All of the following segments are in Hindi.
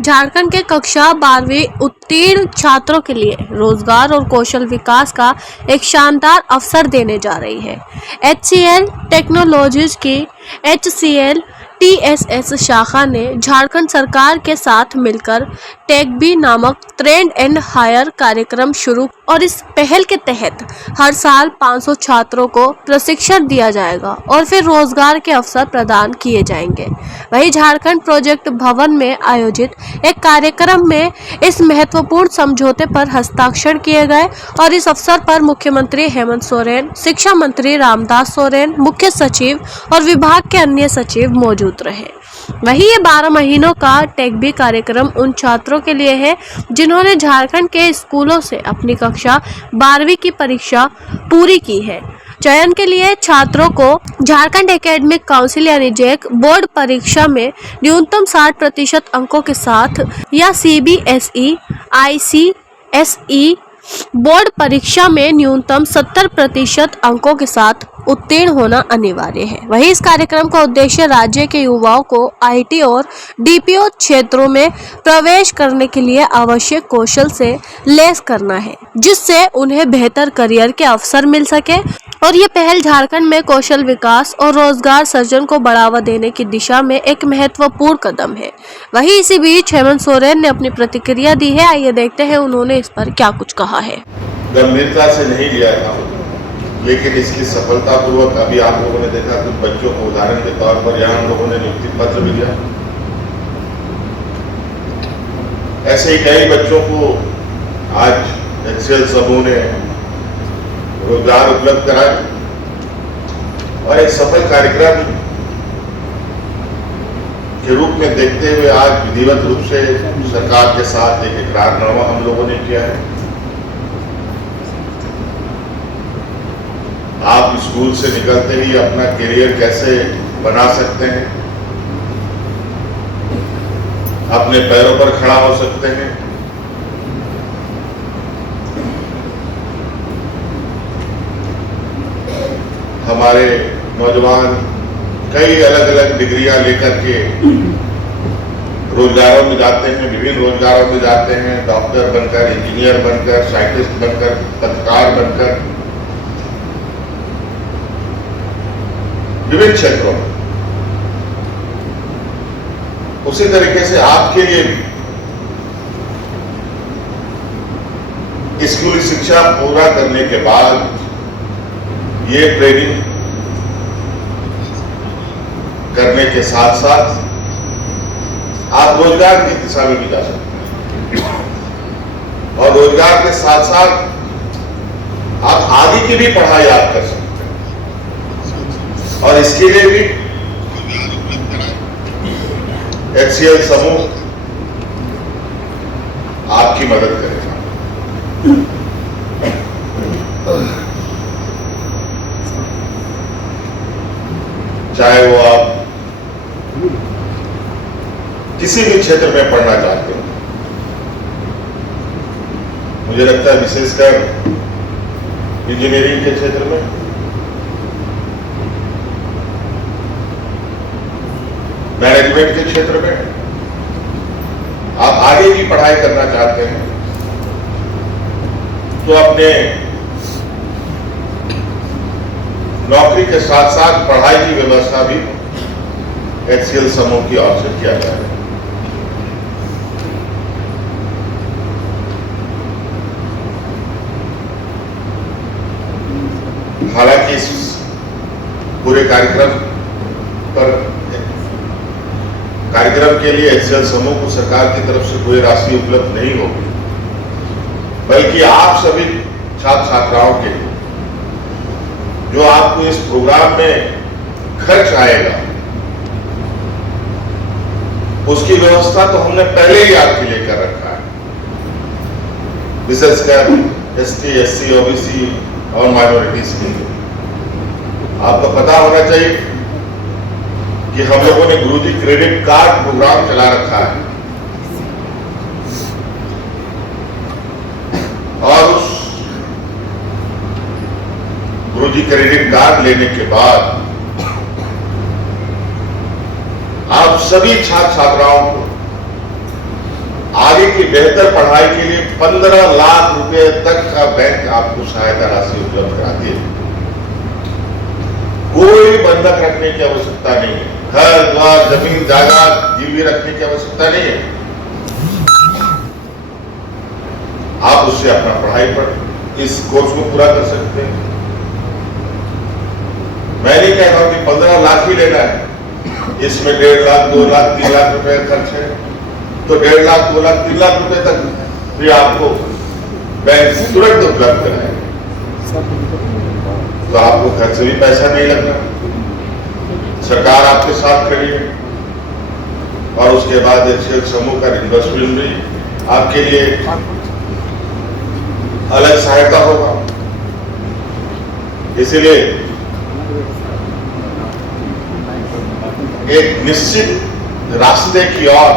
झारखंड के कक्षा 12वीं उत्तीर्ण छात्रों के लिए रोजगार और कौशल विकास का एक शानदार अवसर देने जा रही है। HCL टेक्नोलॉजीज की HCL TSS शाखा ने झारखंड सरकार के साथ मिलकर टेकबी नामक ट्रेंड एंड हायर कार्यक्रम शुरू और इस पहल के तहत हर साल 500 छात्रों को प्रशिक्षण दिया जाएगा और फिर रोजगार के अवसर प्रदान किए जाएंगे। वहीं झारखंड प्रोजेक्ट भवन में आयोजित एक कार्यक्रम में इस महत्वपूर्ण समझौते पर हस्ताक्षर किए गए और इस अवसर पर मुख्यमंत्री हेमंत सोरेन, शिक्षा मंत्री रामदास सोरेन, मुख्य सचिव और विभाग के अन्य सचिव मौजूद रहे। वहीं ये 12 महीनों का टेकबी कार्यक्रम उन छात्रों के लिए है जिन्होंने झारखंड के स्कूलों से अपनी कक्षा 12वीं की परीक्षा पूरी की है। चयन के लिए छात्रों को झारखंड एकेडमिक काउंसिल यानी जैक बोर्ड परीक्षा में न्यूनतम 60% अंकों के साथ या CBSE, ICSE बोर्ड परीक्षा में न्यूनतम 70% अंकों के साथ उत्तीर्ण होना अनिवार्य है। वहीं इस कार्यक्रम का उद्देश्य राज्य के युवाओं को IT और DPO क्षेत्रों में प्रवेश करने के लिए आवश्यक कौशल से लैस करना है, जिससे उन्हें बेहतर करियर के अवसर मिल सके और ये पहल झारखंड में कौशल विकास और रोजगार सृजन को बढ़ावा देने की दिशा में एक महत्वपूर्ण कदम है। वहीं इसी बीच हेमंत सोरेन ने अपनी प्रतिक्रिया दी है। आइए देखते हैं उन्होंने इस पर क्या कुछ कहा है। गंभीरता से नहीं लिया था, लेकिन इसकी सफलतापूर्वक अभी आप लोगों ने देखा कुछ बच्चों को उदाहरण के तौर पर यहाँ हम लोगों ने नियुक्ति पत्र भी दिया। ऐसे ही कई बच्चों को आज HCL समूह ने रोजगार उपलब्ध कराया और एक सफल कार्यक्रम के रूप में देखते हुए आज विधिवत रूप से सरकार के साथ एक इकरारनामा हम लोगों ने किया है। आप स्कूल से निकलते ही अपना करियर कैसे बना सकते हैं, अपने पैरों पर खड़ा हो सकते हैं, हमारे नौजवान कई अलग अलग डिग्रियां लेकर के रोजगारों में जाते हैं, विभिन्न रोजगारों में जाते हैं, डॉक्टर बनकर, इंजीनियर बनकर, साइंटिस्ट बनकर, पत्रकार बनकर, विभिन्न क्षेत्रों में। उसी तरीके से आपके लिए भी स्कूली शिक्षा पूरा करने के बाद ये ट्रेनिंग करने के साथ साथ आप रोजगार की दिशा में भी जा सकते हैं और रोजगार के साथ साथ आप आगे की भी पढ़ाई आप कर सकते हैं और इसके लिए भी HCL समूह आपकी मदद करेगा। चाहे वो आप किसी भी क्षेत्र में पढ़ना चाहते हो, मुझे लगता है विशेषकर इंजीनियरिंग के क्षेत्र में, मैनेजमेंट के क्षेत्र में आप आगे की पढ़ाई करना चाहते हैं तो अपने नौकरी के साथ साथ पढ़ाई की व्यवस्था भी HCL समूह की ओर से किया जा रहा है। हालांकि इस पूरे कार्यक्रम के लिए HCL समूह को सरकार की तरफ से कोई राशि उपलब्ध नहीं होगी, बल्कि आप सभी छात्र छात्राओं के लिए जो आपको इस प्रोग्राम में खर्च आएगा उसकी व्यवस्था तो हमने पहले ही आपके लिए कर रखा है। विशेषकर ST, SC, OBC और माइनॉरिटीज के लिए आपको पता होना चाहिए कि हम लोगों ने गुरुजी क्रेडिट कार्ड प्रोग्राम चला रखा है और उस गुरुजी क्रेडिट कार्ड लेने के बाद आप सभी छात्र छात्राओं को बेहतर पढ़ाई के लिए 15 लाख रुपए तक का बैंक आपको सहायता राशि उपलब्ध कराती है। कोई बंधक रखने की आवश्यकता नहीं है, घर द्वार जमीन जायदाद गिरवी रखने की आवश्यकता नहीं है। आप उससे अपना पढ़ाई पर इस कोर्स को पूरा कर सकते हैं। मैं नहीं कह रहा हूं कि 15 लाख ही लेना है, इसमें 1.5 लाख 2 लाख 3 लाख रुपए खर्च है, तो 1.5 लाख 2 लाख 3 लाख रुपए तक भी आपको बैंक तुरंत उपलब्ध कराएगा, तो आपको घर से भी पैसा नहीं लगना, सरकार आपके साथ खड़ी है। और उसके बाद HCL समूह का इन्वेस्टमेंट भी आपके लिए अलग सहायता होगा। इसीलिए एक निश्चित रास्ते की ओर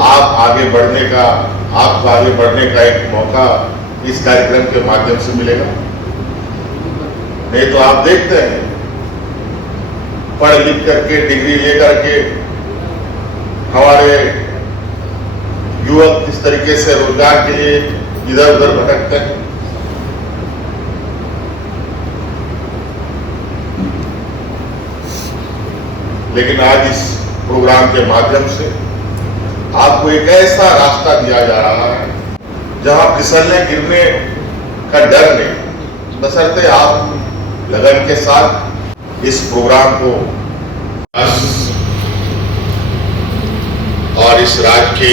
आपको आगे बढ़ने का एक मौका इस कार्यक्रम के माध्यम से मिलेगा। नहीं तो आप देखते हैं, पढ़ लिख करके डिग्री लेकर के हमारे युवक किस तरीके से रोजगार के लिए इधर उधर भटकते हैं। लेकिन आज इस प्रोग्राम के माध्यम से आपको एक ऐसा रास्ता दिया जा रहा है जहां फिसलने गिरने का डर नहीं, बशर्ते आप लगन के साथ इस प्रोग्राम को और इस राज्य के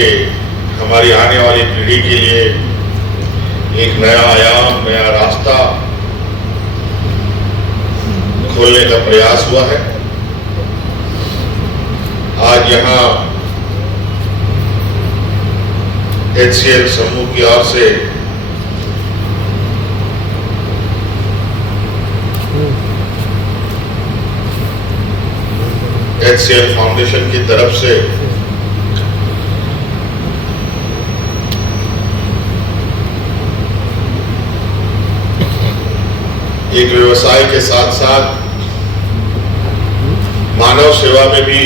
हमारी आने वाली पीढ़ी के लिए एक नया आयाम, नया रास्ता खोलने का प्रयास हुआ है। आज यहाँ HCL समूह की ओर से HCL फाउंडेशन की तरफ से एक व्यवसाय के साथ साथ मानव सेवा में भी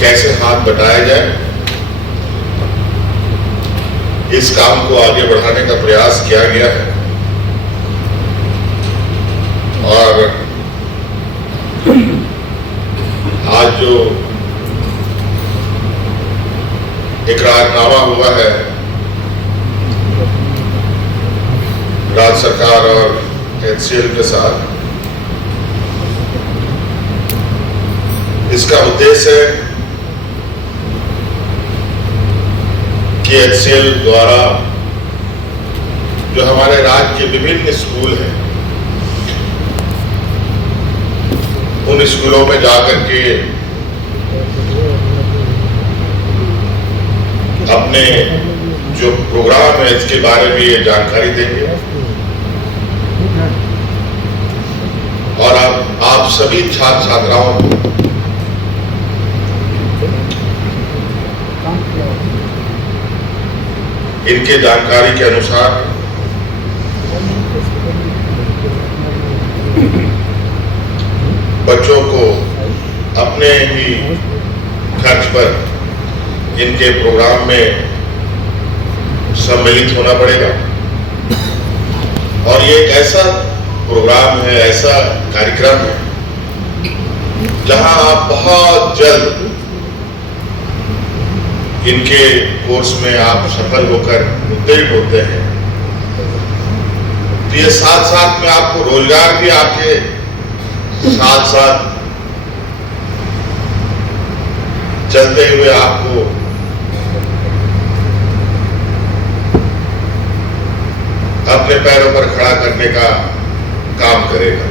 कैसे हाथ बटाया जाए, इस काम को आगे बढ़ाने का प्रयास किया गया है। और आज जो इकरारनामा हुआ है राज्य सरकार और HCL के साथ, इसका उद्देश्य है कि HCL द्वारा जो हमारे राज्य के विभिन्न स्कूल हैं, उन स्कूलों में जाकर के अपने जो प्रोग्राम है इसके बारे में ये जानकारी देंगे। और आप सभी छात्र छात्राओं को इनके जानकारी के अनुसार बच्चों को अपने ही खर्च पर इनके प्रोग्राम में सम्मिलित होना पड़ेगा। और ये एक ऐसा प्रोग्राम है, ऐसा कार्यक्रम है जहां आप बहुत जल्द इनके कोर्स में आप सफल होकर उत्तीर्ण होते हैं। तो ये साथ साथ में आपको रोजगार भी आपके साथ साथ चलते हुए आपको अपने पैरों पर खड़ा करने का काम करेगा।